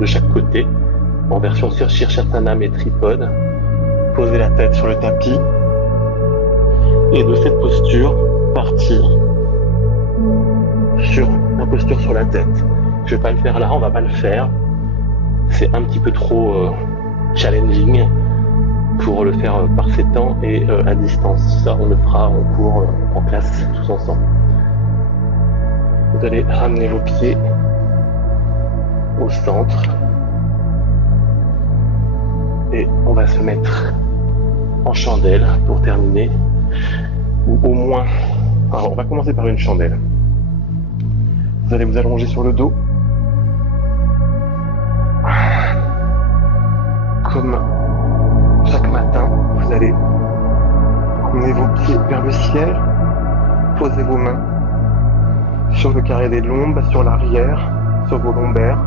de chaque côté, en version Sirsasana mais tripode. Posez la tête sur le tapis. Et de cette posture, partir sur la posture sur la tête. Je vais pas le faire là, on va pas le faire. C'est un petit peu trop challenging pour le faire par ces temps et à distance. Ça, on le fera en cours, en classe, tous ensemble. Vous allez ramener vos pieds au centre et on va se mettre en chandelle pour terminer, ou au moins, alors on va commencer par une chandelle. Vous allez vous allonger sur le dos, comme chaque matin, vous allez emmener vos pieds vers le ciel, posez vos mains sur le carré des lombes, sur l'arrière, sur vos lombaires,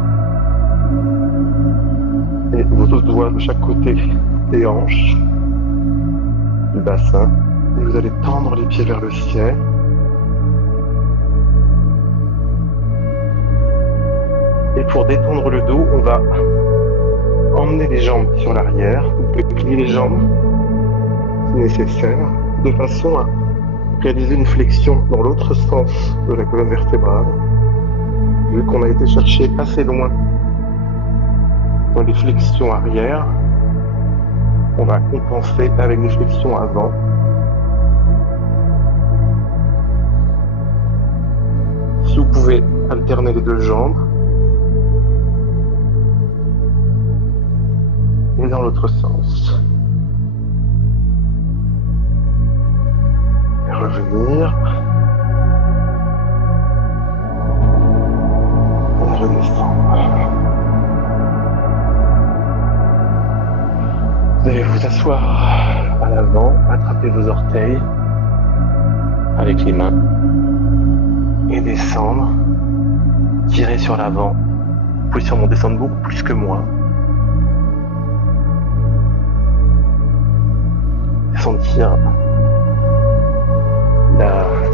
et vos autres doigts de chaque côté des hanches, du bassin, et vous allez tendre les pieds vers le ciel. Et pour détendre le dos, on va emmener les jambes sur l'arrière, vous pouvez plier les jambes si nécessaire, de façon à réaliser une flexion dans l'autre sens de la colonne vertébrale. Vu qu'on a été chercher assez loin dans les flexions arrière, on va compenser avec des flexions avant. Si vous pouvez alterner les deux jambes, et dans l'autre sens. Et revenir. Et redescendre. Vous allez vous asseoir à l'avant, attraper vos orteils avec les mains et descendre, tirer sur l'avant. Vous pouvez sûrement descendre beaucoup plus que moi. Sentir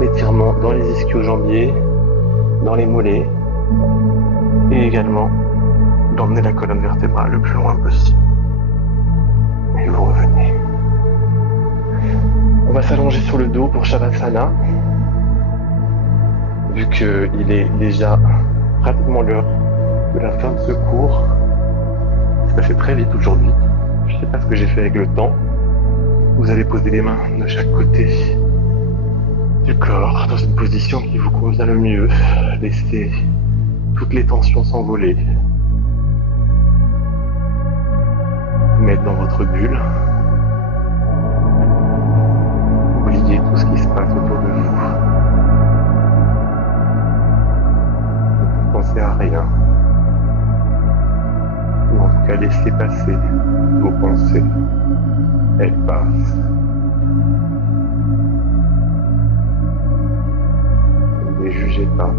l'étirement dans les ischio-jambiers, dans les mollets, et également d'emmener la colonne vertébrale le plus loin possible. Et vous revenez. On va s'allonger sur le dos pour Shavasana, vu qu'il est déjà pratiquement l'heure de la fin de ce cours. Ça fait très vite aujourd'hui. Je ne sais pas ce que j'ai fait avec le temps. Vous allez poser les mains de chaque côté du corps dans une position qui vous convient le mieux. Laissez toutes les tensions s'envoler. Vous mettre dans votre bulle. Oubliez tout ce qui se passe autour de vous. Ne pensez à rien. Ou en tout cas laissez passer vos pensées. Elles passent. Ne les jugez pas.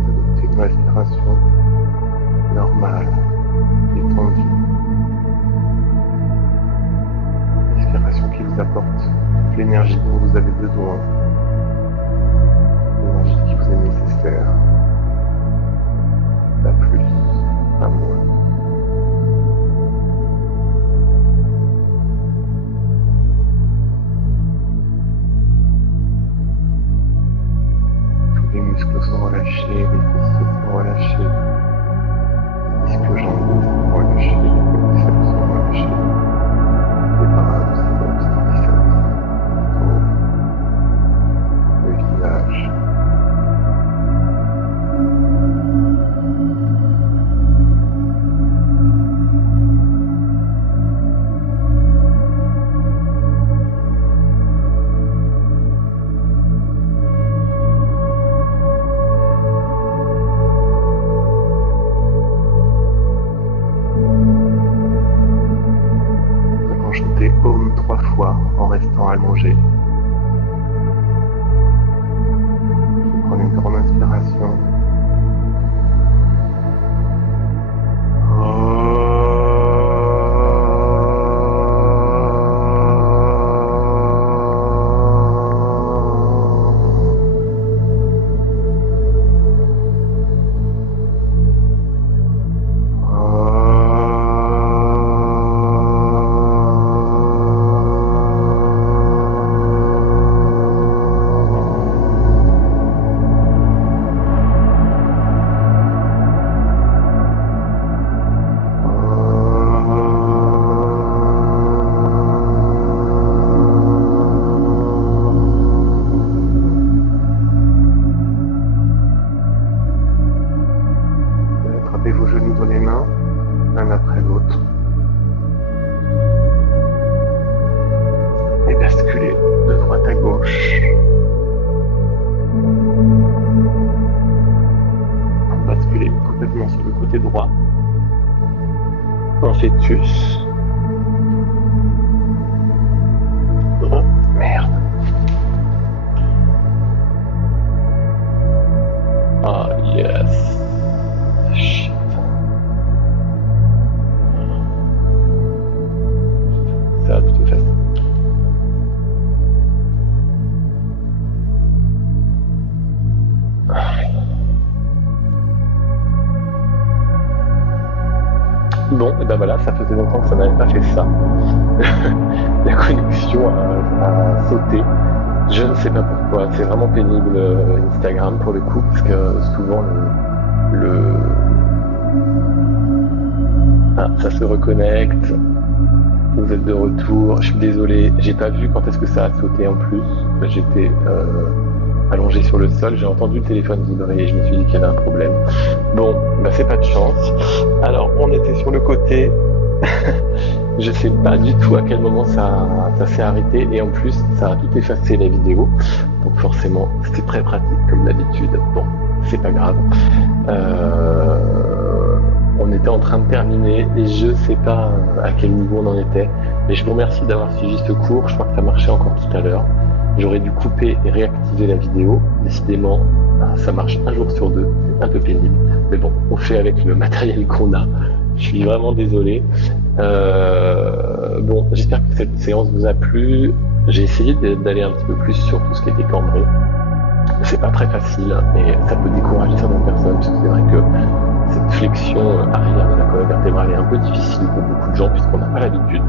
Vous adoptez une respiration normale, détendue. Respiration qui vous apporte toute l'énergie dont vous avez besoin, l'énergie qui vous est nécessaire, pas plus, pas moins. Tous les muscles sont relâchés, les fessiers sont relâchés, les disques jambiers sont relâchés, les quadriceps sont relâchés. Les bras, le biceps, le visage. Chanter Om 3 fois en restant allongé. Prenez une grande inspiration. basculer de droite à gauche. Pour basculer complètement sur le côté droit. En fœtus. Oh, merde. Ah, yes. Shit. Ça va tout effacer. Bon, et ben voilà, ça faisait longtemps que ça n'avait pas fait ça. La connexion a sauté. Je ne sais pas pourquoi. C'est vraiment pénible Instagram pour le coup, parce que souvent Ah, ça se reconnecte. Vous êtes de retour. Je suis désolé, j'ai pas vu quand est-ce que ça a sauté en plus. J'étais allongé sur le sol, j'ai entendu le téléphone vibrer et je me suis dit qu'il y avait un problème. Bon, bah c'est pas de chance. Alors, on était sur le côté. Je sais pas du tout à quel moment ça s'est arrêté et en plus, ça a tout effacé la vidéo. Donc forcément, c'était très pratique comme d'habitude. Bon, c'est pas grave. On était en train de terminer et je sais pas à quel niveau on en était. Mais je vous remercie d'avoir suivi ce cours. Je crois que ça marchait encore tout à l'heure. J'aurais dû couper et réactiver la vidéo. Décidément, ça marche un jour sur deux. C'est un peu pénible. Mais bon, on fait avec le matériel qu'on a. Je suis vraiment désolé. Bon, j'espère que cette séance vous a plu. J'ai essayé d'aller un petit peu plus sur tout ce qui était cambré. C'est pas très facile et ça peut décourager certaines personnes parce que c'est vrai que cette flexion arrière de la colonne vertébrale est un peu difficile pour beaucoup de gens puisqu'on n'a pas l'habitude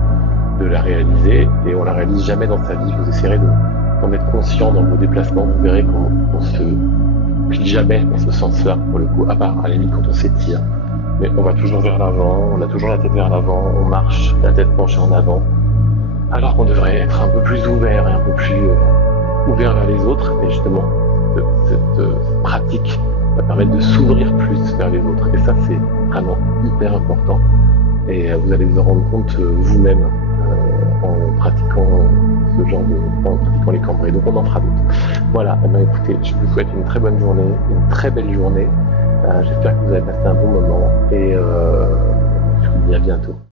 de la réaliser et on la réalise jamais dans sa vie. Vous essayerez d'en être conscient dans vos déplacements. Vous verrez qu'on se plie jamais dans ce sens-là pour le coup, à part à la limite quand on s'étire. Mais on va toujours vers l'avant, on a toujours la tête vers l'avant, on marche, la tête penchée en avant, alors qu'on devrait être un peu plus ouvert et un peu plus ouvert vers les autres. Et justement, cette pratique va permettre de s'ouvrir plus vers les autres. Et ça, c'est vraiment hyper important. Et vous allez vous en rendre compte vous-même en pratiquant en pratiquant les cambrés. Donc on en fera d'autres. Voilà, eh bien, écoutez, je vous souhaite une très bonne journée, une très belle journée. J'espère que vous avez passé un bon moment et je vous dis à bientôt.